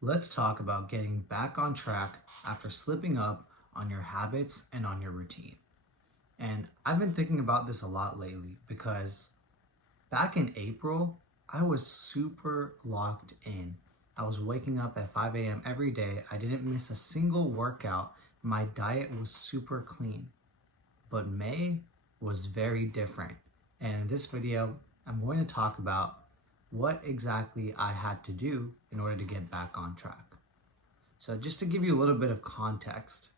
Let's talk about getting back on track after slipping up on your habits and on your routine. And I've been thinking about this a lot lately because back in April, I was super locked in. I was waking up at 5 a.m. every day. I didn't miss a single workout. My diet was super clean. But May was very different. And in this video, I'm going to talk about what exactly I had to do in order to get back on track. So just to give you a little bit of context,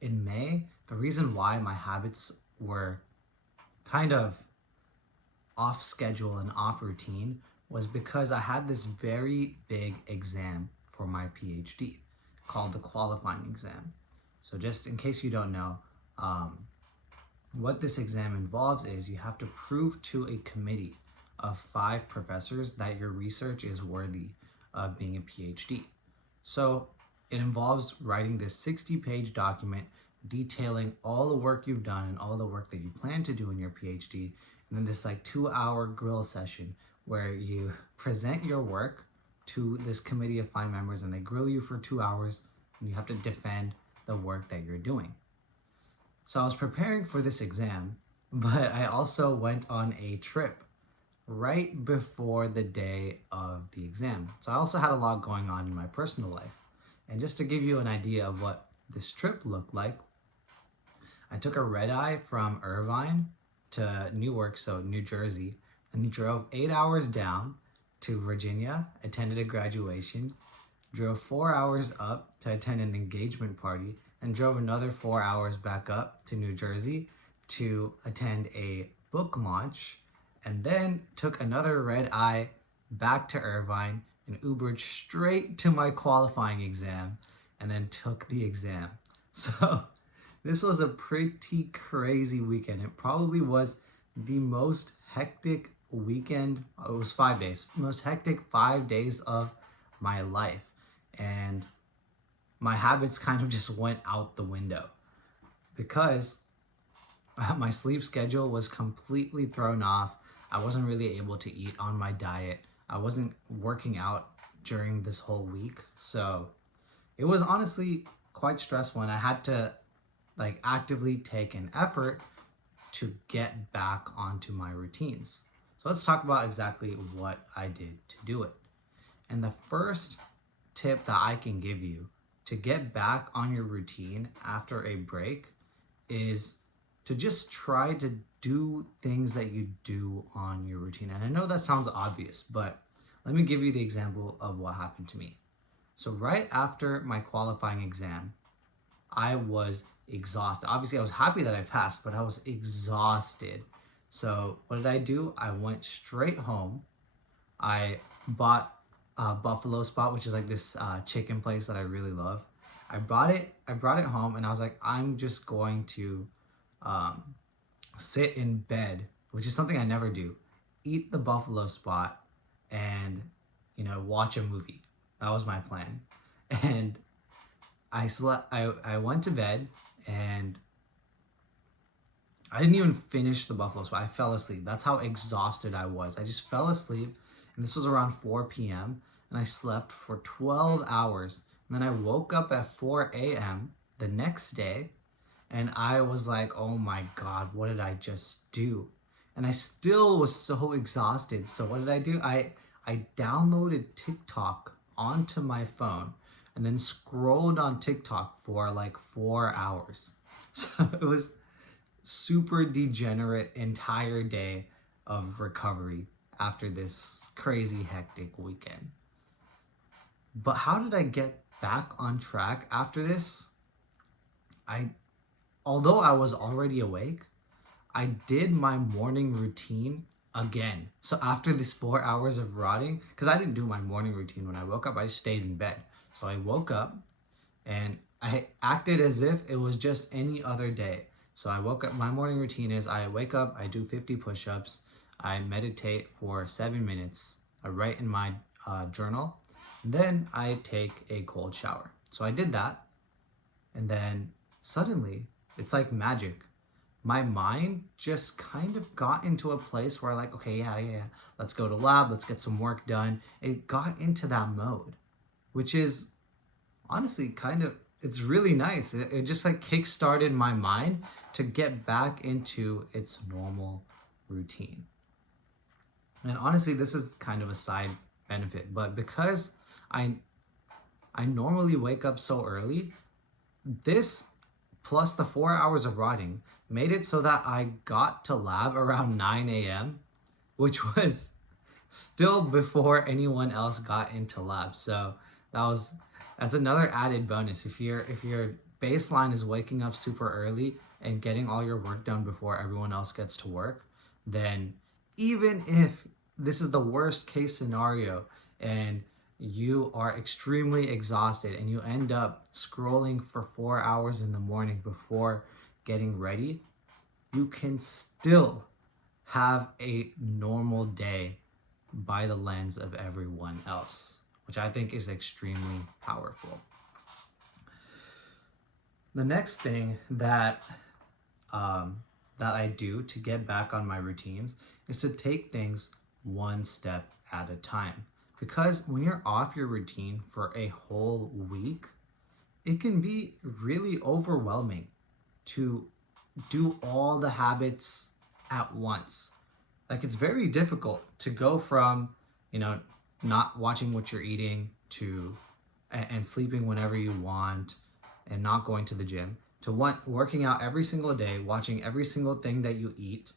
in May, the reason why my habits were kind of off schedule and off routine was because I had this very big exam for my PhD called the qualifying exam. So just in case you don't know, what this exam involves is you have to prove to a committee of 5 professors that your research is worthy of being a PhD. So it involves writing this 60-page document detailing all the work you've done and all the work that you plan to do in your PhD, and then this like 2-hour grill session where you present your work to this committee of 5 members and they grill you for 2 hours and you have to defend the work that you're doing. So I was preparing for this exam, but I also went on a trip right before the day of the exam. So I also had a lot going on in my personal life. And just to give you an idea of what this trip looked like, I took a red eye from Irvine to Newark, so New Jersey, and drove 8 hours down to Virginia, attended a graduation, drove 4 hours up to attend an engagement party, and drove another 4 hours back up to New Jersey to attend a book launch, and then took another red eye back to Irvine and Ubered straight to my qualifying exam and then took the exam. So this was a pretty crazy weekend. It probably was the most hectic weekend. It was 5 days, most hectic 5 days of my life. And my habits kind of just went out the window because my sleep schedule was completely thrown off. I wasn't really able to eat on my diet. I wasn't working out during this whole week. So it was honestly quite stressful and I had to actively take an effort to get back onto my routines. So let's talk about exactly what I did to do it. And the first tip that I can give you to get back on your routine after a break is to just try to do things that you do on your routine. And I know that sounds obvious, but let me give you the example of what happened to me. So right after my qualifying exam, I was exhausted. Obviously, I was happy that I passed, but I was exhausted. So what did I do? I went straight home. I bought Buffalo Spot, which is like this chicken place that I really love. I brought it home, and I was like, I'm just going to sit in bed, which is something I never do. Eat the Buffalo Spot, and watch a movie. That was my plan, and I slept. I went to bed, and I didn't even finish the Buffalo Spot. I fell asleep. That's how exhausted I was. I just fell asleep, and this was around 4 p.m., and I slept for 12 hours. And then I woke up at 4 a.m. the next day, and I was like, oh my God, what did I just do? And I still was so exhausted. So what did I do? I downloaded TikTok onto my phone and then scrolled on TikTok for like 4 hours. So it was super degenerate entire day of recovery after this crazy hectic weekend. But how did I get back on track after this? Although I was already awake, I did my morning routine again. So after this 4 hours of rotting, because I didn't do my morning routine when I woke up, I just stayed in bed. So I woke up and I acted as if it was just any other day. So I woke up, my morning routine is I wake up, I do 50 push-ups, I meditate for 7 minutes, I write in my journal, then I take a cold shower. So I did that, and then suddenly, it's like magic. My mind just kind of got into a place where okay, yeah, let's go to lab, let's get some work done. It got into that mode. which is honestly it's really nice. It just like kick-started my mind to get back into its normal routine. And honestly, this is kind of a side benefit, but because I I normally wake up so early, this plus the 4 hours of writing made it so that I got to lab around 9 a.m., which was still before anyone else got into lab. So that was that's another added bonus. If your baseline is waking up super early and getting all your work done before everyone else gets to work, then even if this is the worst case scenario and you are extremely exhausted and you end up scrolling for 4 hours in the morning before getting ready, you can still have a normal day by the lens of everyone else, which I think is extremely powerful. The next thing that I do to get back on my routines is to take things one step at a time. Because when you're off your routine for a whole week, it can be really overwhelming to do all the habits at once. Like it's very difficult to go from, you know, not watching what you're eating to and sleeping whenever you want and not going to the gym to working out every single day, watching every single thing that you eat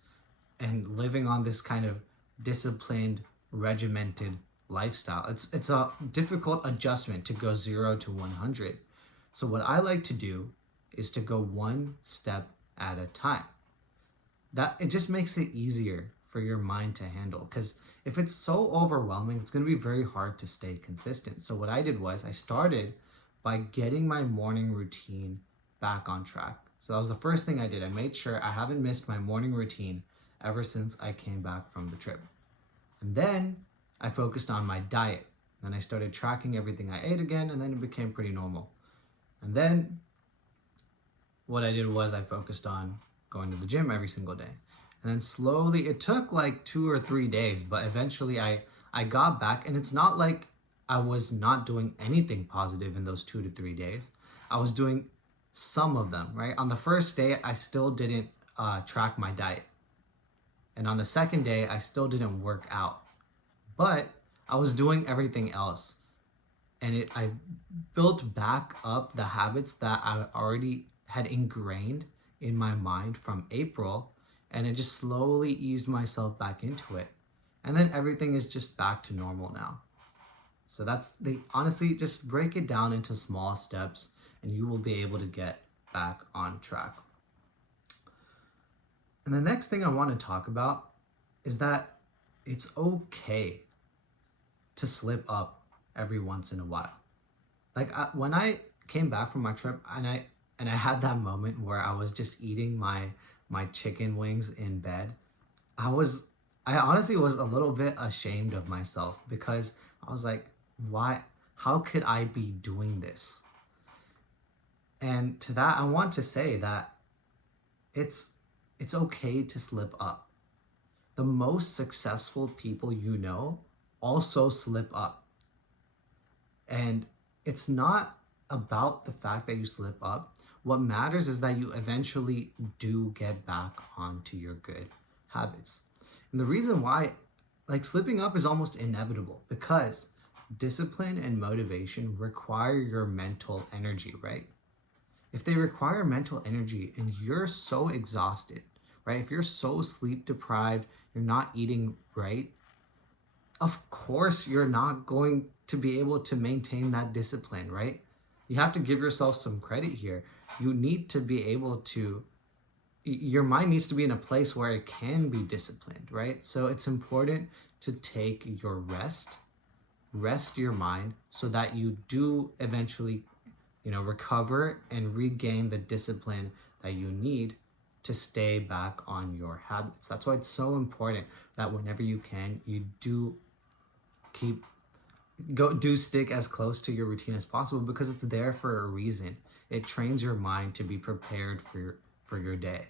and living on this kind of disciplined, regimented lifestyle. It's a difficult adjustment to go 0 to 100. So what I like to do is to go one step at a time. That it just makes it easier for your mind to handle, because if it's so overwhelming, it's going to be very hard to stay consistent. So what I did was I started by getting my morning routine back on track. So that was the first thing I did. I made sure I haven't missed my morning routine ever since I came back from the trip. And then I focused on my diet. Then I started tracking everything I ate again, and then it became pretty normal. And then what I did was I focused on going to the gym every single day. And then slowly, it took like 2 or 3 days, but eventually I got back. And it's not like I was not doing anything positive in those 2 to 3 days. I was doing some of them, right? On the first day, I still didn't track my diet. And on the second day, I still didn't work out. But I was doing everything else. And I built back up the habits that I already had ingrained in my mind from April, and it just slowly eased myself back into it. And then everything is just back to normal now. So honestly, just break it down into small steps and you will be able to get back on track. And the next thing I want to talk about is that it's okay to slip up every once in a while. Like when I came back from my trip and I had that moment where I was just eating my chicken wings in bed, I honestly was a little bit ashamed of myself, because I was like, why? How could I be doing this? And to that, I want to say that it's okay to slip up. The most successful people you know also slip up. And it's not about the fact that you slip up. What matters is that you eventually do get back onto your good habits. And the reason why, like, slipping up is almost inevitable, because discipline and motivation require your mental energy, right? If they require mental energy and you're so exhausted, right? If you're so sleep deprived, you're not eating right, of course you're not going to be able to maintain that discipline, right? You have to give yourself some credit here. You need to be able to, your mind needs to be in a place where it can be disciplined, right? So it's important to take your rest your mind so that you do eventually, recover and regain the discipline that you need to stay back on your habits. That's why it's so important that whenever you can, you do stick as close to your routine as possible, because it's there for a reason. It trains your mind to be prepared for your day.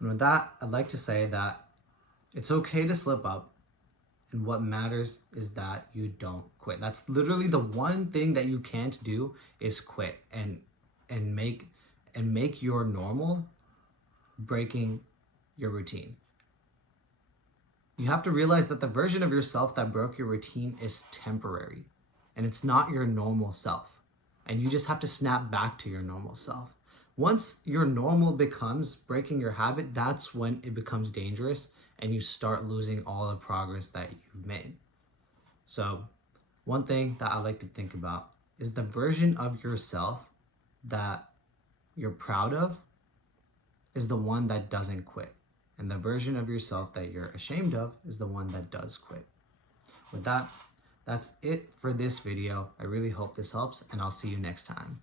And with that, I'd like to say that it's okay to slip up. And what matters is that you don't quit. That's literally the one thing that you can't do is quit and make your normal breaking your routine. You have to realize that the version of yourself that broke your routine is temporary and it's not your normal self. And you just have to snap back to your normal self. Once your normal becomes breaking your habit, that's when it becomes dangerous and you start losing all the progress that you've made. So, one thing that I like to think about is the version of yourself that you're proud of is the one that doesn't quit. And the version of yourself that you're ashamed of is the one that does quit. With that, that's it for this video. I really hope this helps, and I'll see you next time.